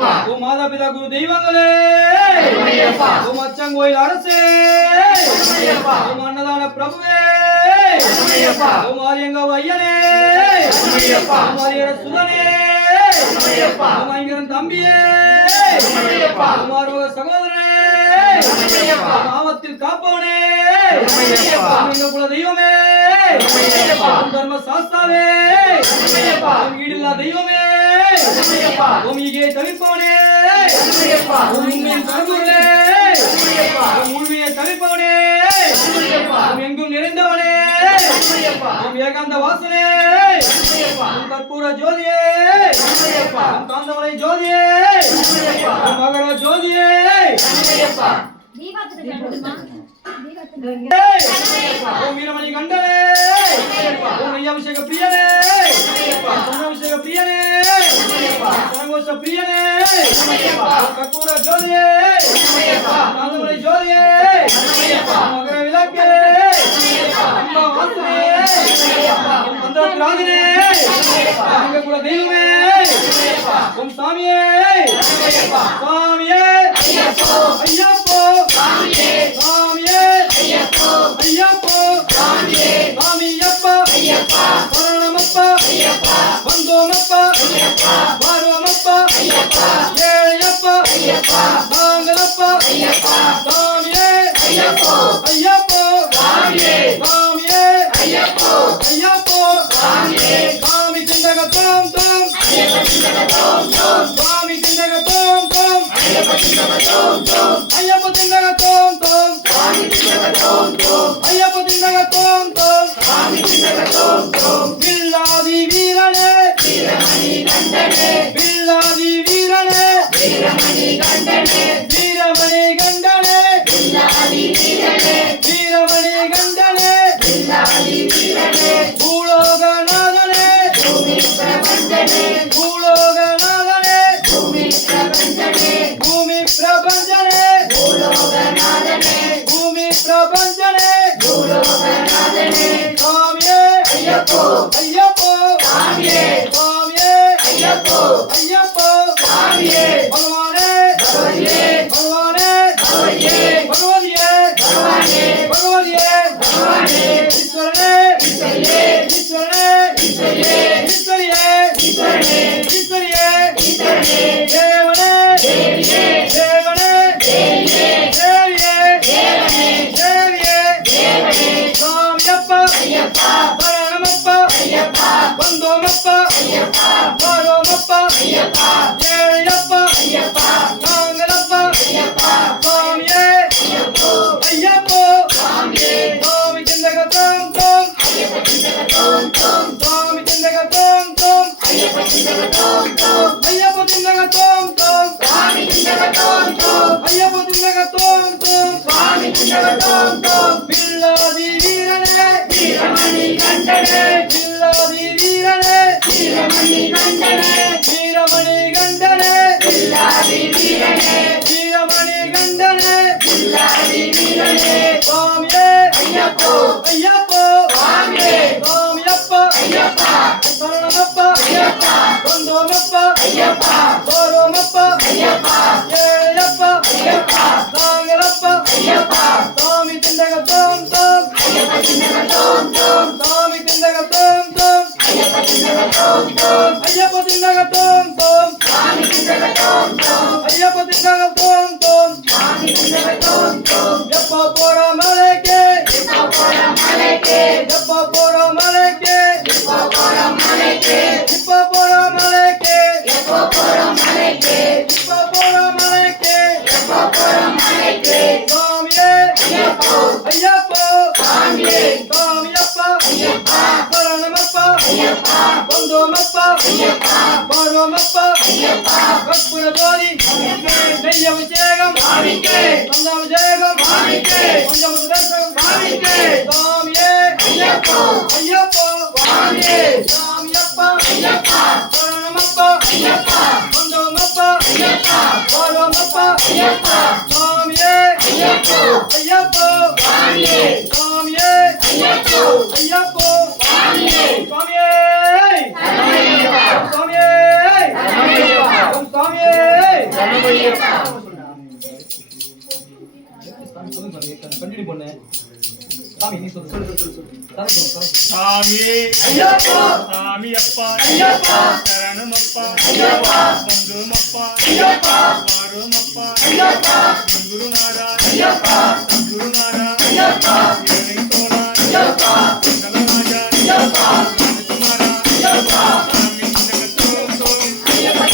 ஓம் மாதா பிதா குரு தெய்வங்களே, ஓம் அச்சங்கோயில் அரசே, ஓம் அன்னதான பிரபுவே, ஓம் ஆரியங்காவு ஐயனே, ஓம் ஆரியர சுதனே, ஓம் ஐங்கரன் தம்பியே, ஓம் ஆர்வக சகோதரனே, நாமத்தில் காப்பவனே, குல தெய்வமே, தர்ம சாஸ்தாவே, ஈடில்லா தெய்வமே, ஈகையை தவிப்பவனே, உண்மையின் தரம்பொருளே, உண்மையை தவிப்பவனே, எங்கும் நிறைந்தவனே, ஏகாந்த வாசனே, கற்பூர ஜோதியே, காந்தமலை ஜோதியே, மகர ஜோதியே, வீரமணி கண்டனே, அபிஷேக பிரியனே, அபிஷேக பிரியனே, சனகோஷ பிரியனே, கற்பூர ஜோதியே, காந்தமலை ஜோதியே, மகர விளக்கே, அம்மா வாசனே, மந்திரராஜனே, குல தெய்வமே, ஓம் சாமியே, சாமியே, ஐயப்போ, சாமியே, ஐயப்போ, சாமியப்பா, சரணமப்பா, வந்தோமப்பா, வாரோமப்பா, ஏழையப்பா, நாங்களப்பா, சாமியே, ஐயப்போ, சாமியே, ஐயப்போ, சாமி திண்டக தோம் தோம், சாமி திண்டக தோம் தோம், ஐயப்ப திண்டக தோம் தோம், ஐயப்ப திண்டக தோம் தோம், வில்லாதி வீரனே, வில்லாதி வீரனே, வீரமணி கண்டனே, வீரமணி கண்டனே, பூலோகநாதனே, பூலோகநாதனே, பூமி பிரபஞ்சனே, பூமி பிரபஞ்சனே, சாமியே, ஐயப்போ, சாமியே, ஐயப்போ, பகவானே, பகவானே, பகவதியே, ஈஸ்வரனே, ஈஸ்வரியே, தேவனே, தேவனே, தேவியே, சாமியப்பா, சரணமப்பா, வந்தோமப்பா, வாரோமப்பா, ஏழையப்பா, நாங்களப்பா, சாமியே, ஐயப்போ, சாமி திண்டக தோம் தோம், சாமி திண்டக தோம் தோம், ஐயப்ப திண்டக தோம் தோம், ஐயப்ப திண்டக தோம் தோம், வில்லாதி வீரனே, வீரமணி கண்டனே, வில்லாதி வீரனே, வீரமணி கண்டனே, வீரமணி கண்டனே, சாமியே, ஐயப்போ, சாமியப்பா, சரணமப்பா, வந்தோமப்பா, வாரோமப்பா, ஏழையப்பா, நாங்களப்பா, சாமி திண்டக தோம் தோம், சாமி திண்டக தோம் தோம், ஐயப்ப திண்டக தோம் தோம், ஐயப்ப திண்டக தோம் தோம், எப்ப போற மலைக்கு, எப்ப போற மலைக்கு, எப்ப போற மலைக்கு, சாமியே, ஐயப்போ, சாமியப்பா, சரணமப்பா, வந்தோமப்பா, வாரோமப்பா, கற்பூர ஜோதி, நெய் அபிஷேகம், சந்தாபிஷேகம், பஞ்சமுக தரிசனம், சாமியே, ஐயப்போ, சாமியப்பா, சரணமப்பா, வந்தோமப்பா, வாரோமப்பா, சாமியே, ஐயப்போ, சாமியே, ஐயப்போ, சாமியே, சாமியே, சாமியே, சாமியே. சாமியே ஐயப்பா சாமியப்பா ஐயப்பா சரணமப்பா ஐயப்பா வந்துமப்பா ஐயப்பா வாருமப்பா ஐயப்பா குருநாதா ஐயப்பா குருநாதா ஐயப்பா ஏனை தோழா ஐயப்பா கந்தராஜா ஐயப்பா குமாரா ஐயப்பா சாமி குண்டக தோம் தோம் ஐயப்பா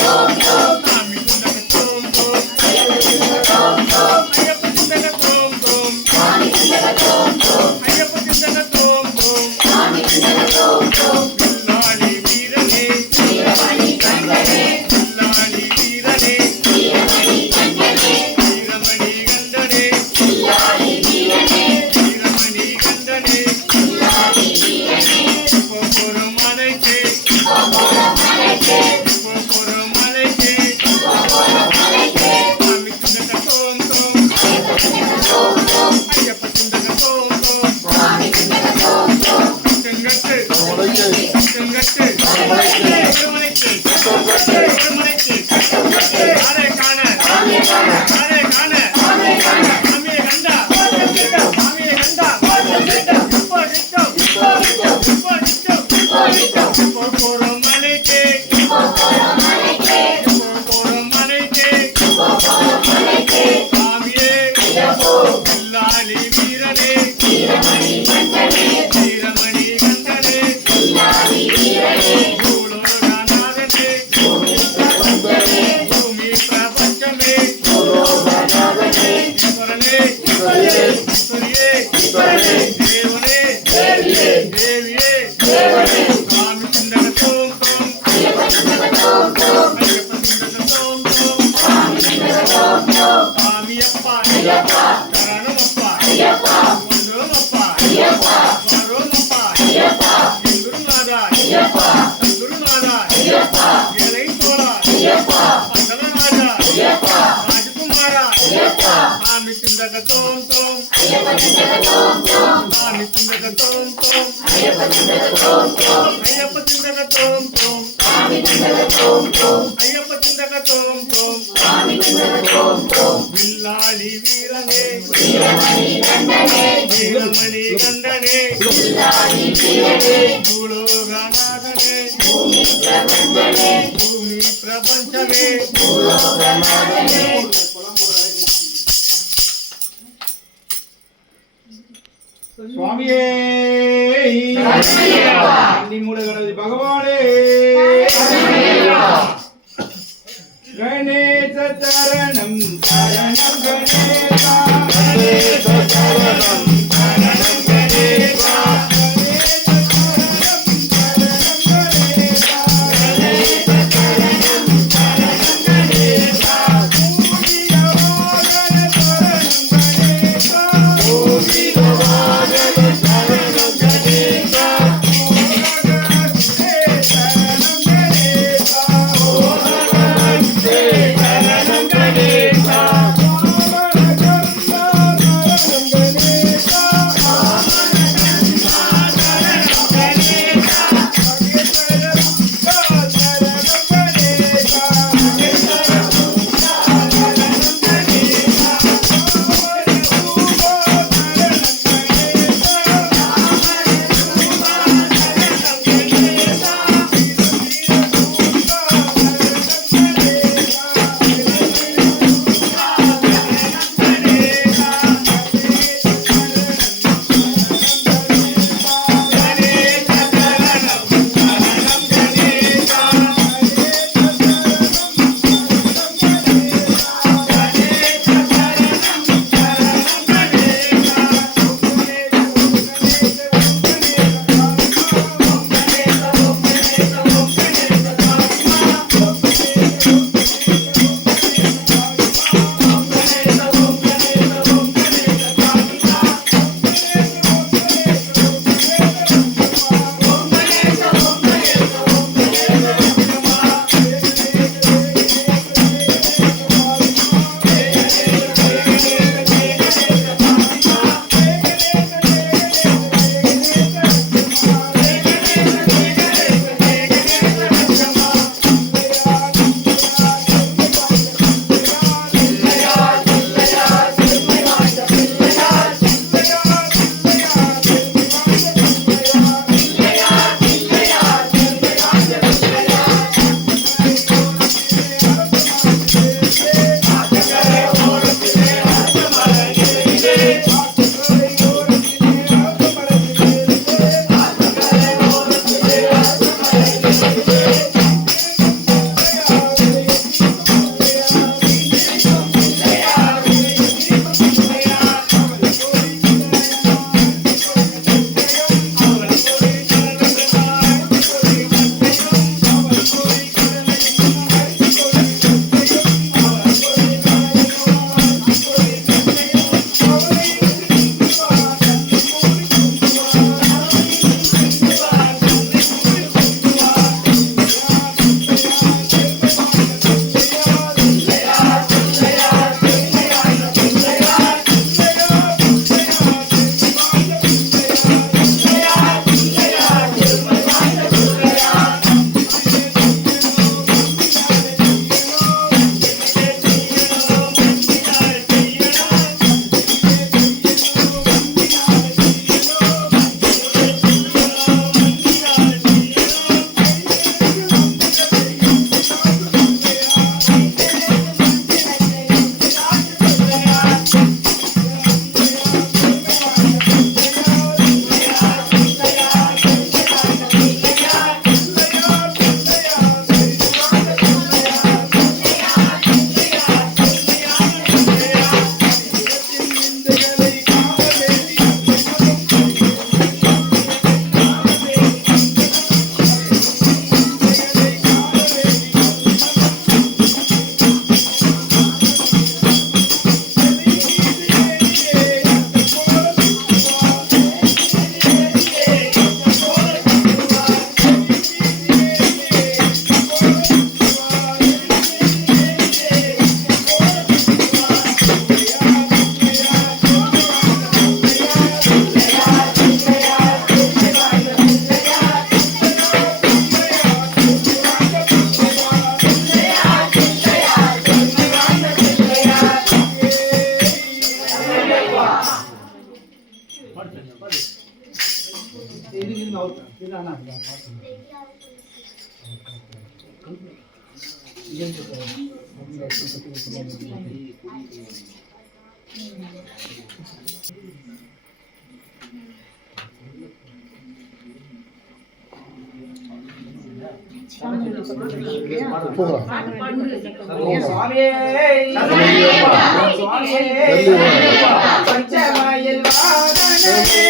தோம் தோம் சாமி குண்டக தோம் தோம் தோம் தோம் ஐயப்ப குண்டக தோம் தோம் சாமி குண்டக தோம் தோம் ஐயப்ப குண்டக தோம் தோம் சாமி குண்டக தோம் தோம் பில்லாளி வீரனே வீரமணி கண்டனே பில்லாளி வீரனே வீரமணி கண்டனே வீரமணி கண்டனே பில்லாளி வீரனே வீரமணி கண்டனே பில்லாளி வீரனே போரும் மலைக்கே போரம் மலைக்கே போரும் மலைக்கே போரம் மலைக்கே சாமி குண்டக தோம் தோம் தோம் தோம் ஐயப்ப குண்டக தோம் தோம் சாமி குண்டக தோம் தோம் செங்கட்டு மலைக்கே செங்கட்டு மலைக்கே திருமலைக்கு கட்டப்பட்டு திருமலைக்கு கட்டப்பட்டு யாரை காண சாமியை காண யாரை காண சாமியை காண சாமியை கண்டா போற்றம் திட்டம் சாமியை கண்டா போற்றம் திட்டம் இப்போ நிற்கும் போரிட்டம் இப்போ நிற்கும் போரிட்டம் இப்போ போரும் மலைக்கு போரம் மலைக்கே போரும் மலைக்கு போரம் மலைக்கே சாமியே ஐயப்போ பில்லாளி வீரனே வீரமணி கண்டனே வீரமணி கண்டனே பில்லாளி வீரனே பூலோகநாதனே பூமி பிரபஞ்சமே பூமி பிரபஞ்சமே பூலோகநாதனே ஈஸ்வரனே ஈஸ்வரனே ஈஸ்வரியே ஈஸ்வரனே தேவனே தேவியே தேவியே தேவனே சாமி குண்டக தோம் தோம் ஐயப்ப குண்டக தோம் தோம் ஐயப்ப குண்டக தோம் தோம் சாமி குண்டக தோம் தோம் சாமியப்பா ஐயப்பா சரணமப்பா ஐயப்பா ஒன்றுமப்பா ஐயப்பா வரோமப்பா ஐயப்பா என் குருநாதா ஐயப்பா என் குருநாதா ஐயப்பா ஏழை தோழா ஐயப்பா பந்தலராஜா ஐயப்பா ராஜகுமாரா ஐயப்பா சாமி குண்டக தோம் தோம் ஐயப்ப குண்டக தோம் தோம் சாமி குண்டக தோம் தோம் ஐயப்ப குண்டக தோம் தோம் ஐயப்ப குண்டக தோம் தோம் சாமி குண்டக தோம் தோம் ஐயப்ப குண்டக தோம் தோம் சாமி குண்டக தோம் தோம் வில்லாளி வீரனே வீரமணி கண்டனே வீரமணி கண்டனே பில்லாளி வீரனே பூலோகநாதனே பூமி பிரபஞ்சமே பூமி பிரபஞ்சமே பூலோகநாதனே சுவாமியே சரணமய்யப்பா. மூல கணபதி பகவானே கணேச சரணம் சரணம் கணேசா கணேச சரணம் சரணம் கணேசா சுவாமியே சுவாமியே பஞ்சமயில் வாகனமே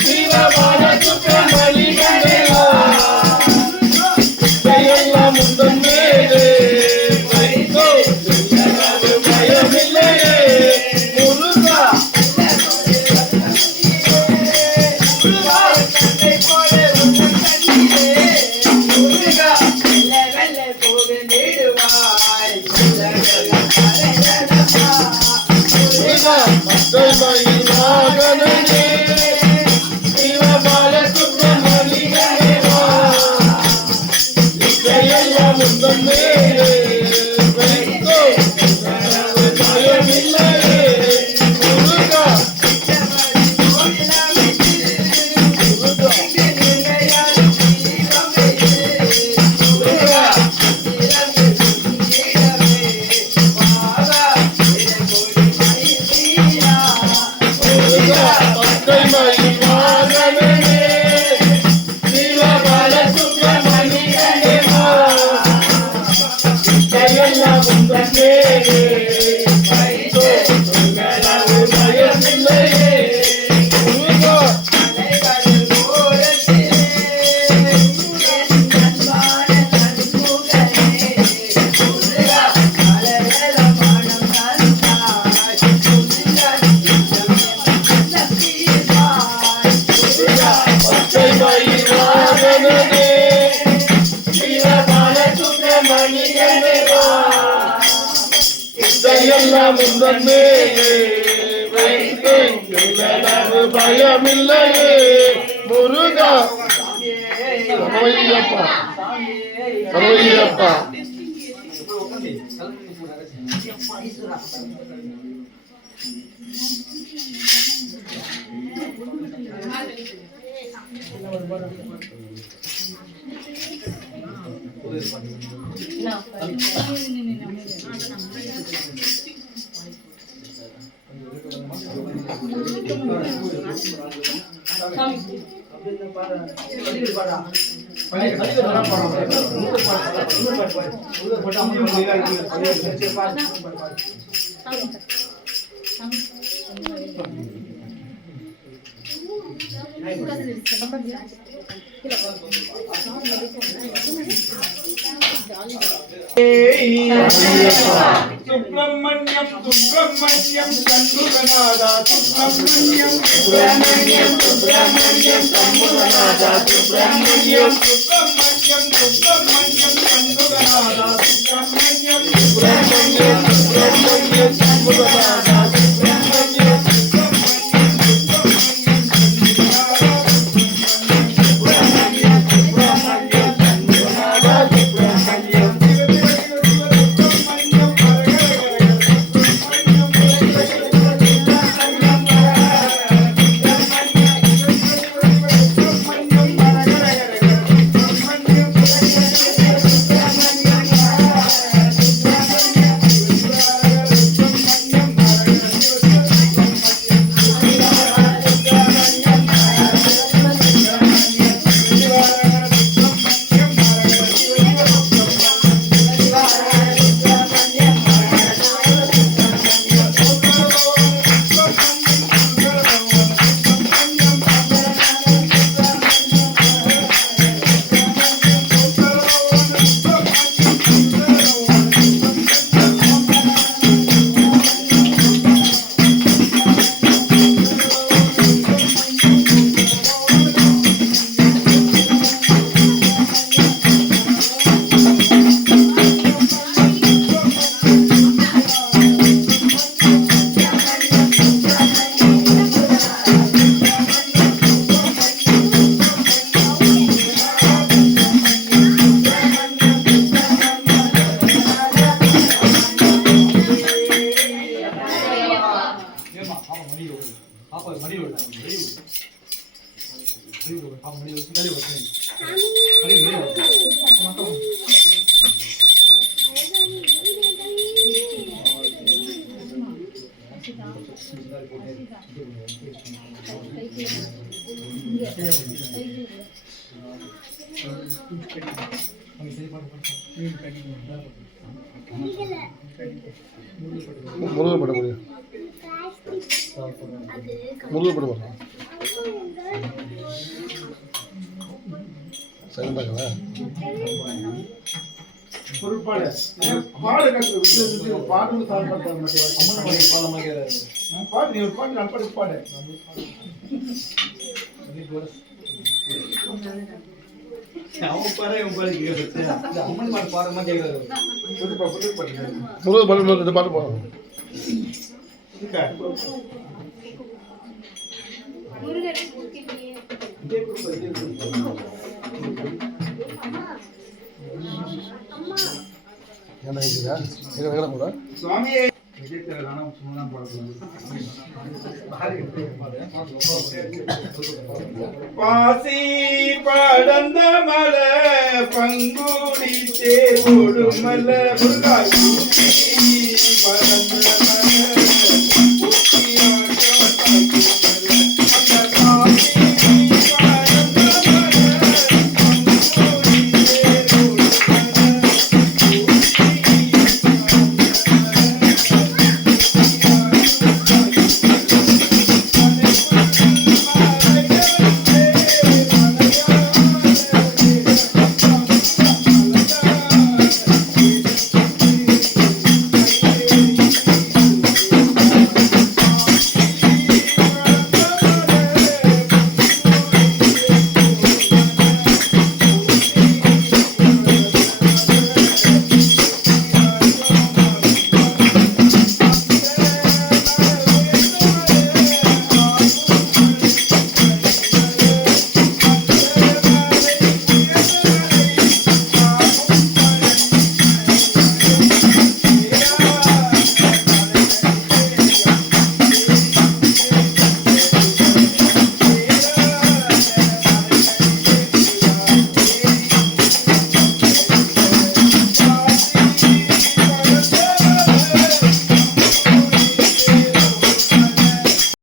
சிவபால சுப்பிரமணியரே பயமில்லையே முருகா சரவையப்பா சரவையப்பா சுப்பிரமணியம் சுப்பிரமணியம் சண்முகநாதா சுப்பிரமணியம் சுப்பிரமணியம் சுப்பிரமணியம் சண்முகநாதா சுப்பிரமணியம் சுப்பிரமணியம் சுப்பிரமணியம் சண்முகநாதா சுப்பிரமணியம் சுப்பிரமணியம் சுப்பிரமணியம் சண்முகநாதா சுப்பிரமணியம் முருகன் படம் முடியும் முருகன் படம் வரும் சரிந்தாங்களா பொருட்பாடு பாடு கட்டு பாட்டு சாப்பிட்டு பாட்டு நீ ஒரு பாட்டு நான் பாட்டு பாடு முருகன் படம் ரெண்டு பாட்டு போகணும் என்ன இருக்குதா எங்கே கூட சுவாமியே பாசி படந்த மலை பங்குடி தேவோடு மலை படந்த மலை